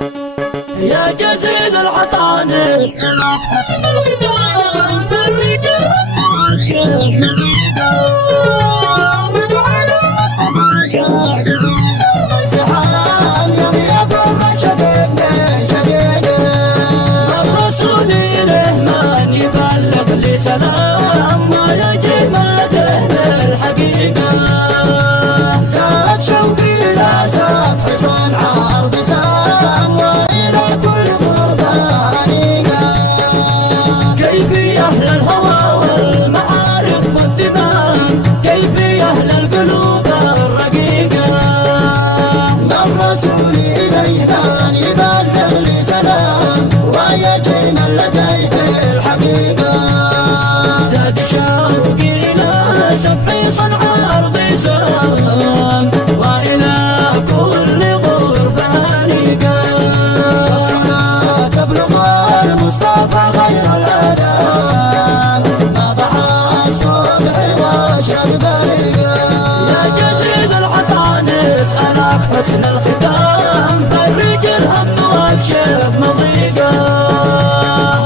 يا جزيل العطانس سماك حسن الختام فريق الهمات شيخ مبيده وجعل المصطفى شاهد والزحام يوم يبر شقيق من شقيقه الرسول إليه من يبلغ لي سلام ما يجي ملته بالحقيقة زاد شوقي لا زاد حصان عرض سام وإلى كل غربة أنيقة كيفي أهل الهوى والمعارف والدمام كيفي أهل القلوب الرقيقة ما الرسول إليه من يبلغ لي سلام ويجي من لديه الحقيقة زاد شوقي إلى سفح صنعاء أرض سام وإلى كل غربة أنيقة والصلاة تبلغ المصطفى غير الأذان ما ضحى الصبح واشرق بريقة يا جزيل العطانس ألاك حسن الختام فرج الهم والشيخ مضيقة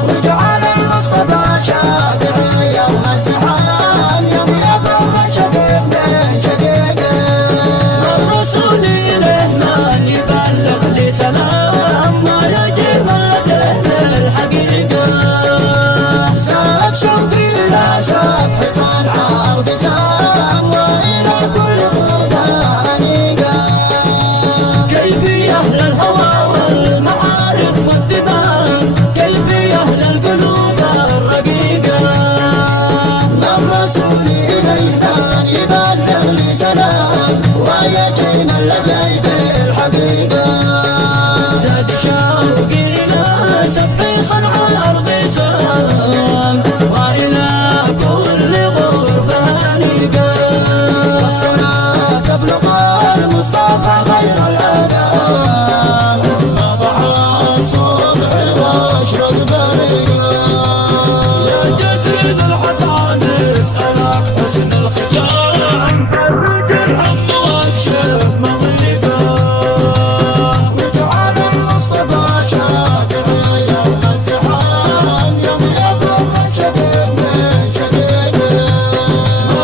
وجعل المصطفى شافعي يوم الزحام يوم يبرغ شقيق من شقيقه الرسول إليه من يبلغ لي سلام ما يجي ملته الحقيقة زاد شوقي لا زاد حصان عرض سام وإلى كل غربة أنيقة كيفي أهل الهوى والمعارف والدمام كيفي أهل القلوب الرقيقة ما الرسول إليه من يبلغ لي سلام ويجي من لديه الحقيقة زاد شوقي إلى سفح صنعاء أرض سام وإلى كل غربة أنيقة والصلاة تبلغ المصطفى غير الأذان ما ضحى الصبح واشرق بريقة يا جزيل العطانس ألاك حسن الختام فرج الهم والشيخ مضيقة وجعل المصطفى شافعي يوم الزحام يوم يبرغ شقيق من شقيقه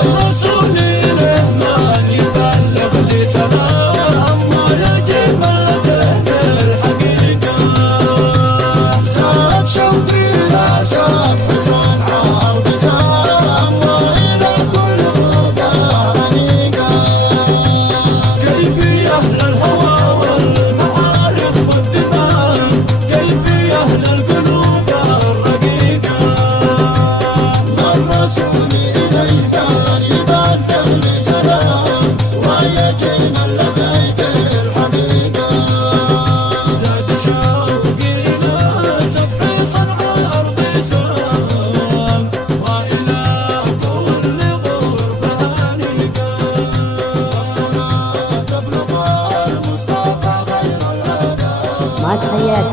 الرسول إليه من يبلغ لي سلام ما يجي ملته الحقيقة زاد شوقي لا زاد حصان عرض سام وإلى كل غربة أنيقة كيفي أهل الهوى والمعارف والدمام كيفي أهل القلوب الرقيقة ما الرسول إليه من يبلغ لي سلام ويجي من لديه الحقيقة زاد شوقي إلى سفح صنعاء أرض سام وإلى كل غربة أنيقة والصلاة تبلغ المصطفى غير الأذان مع تحيات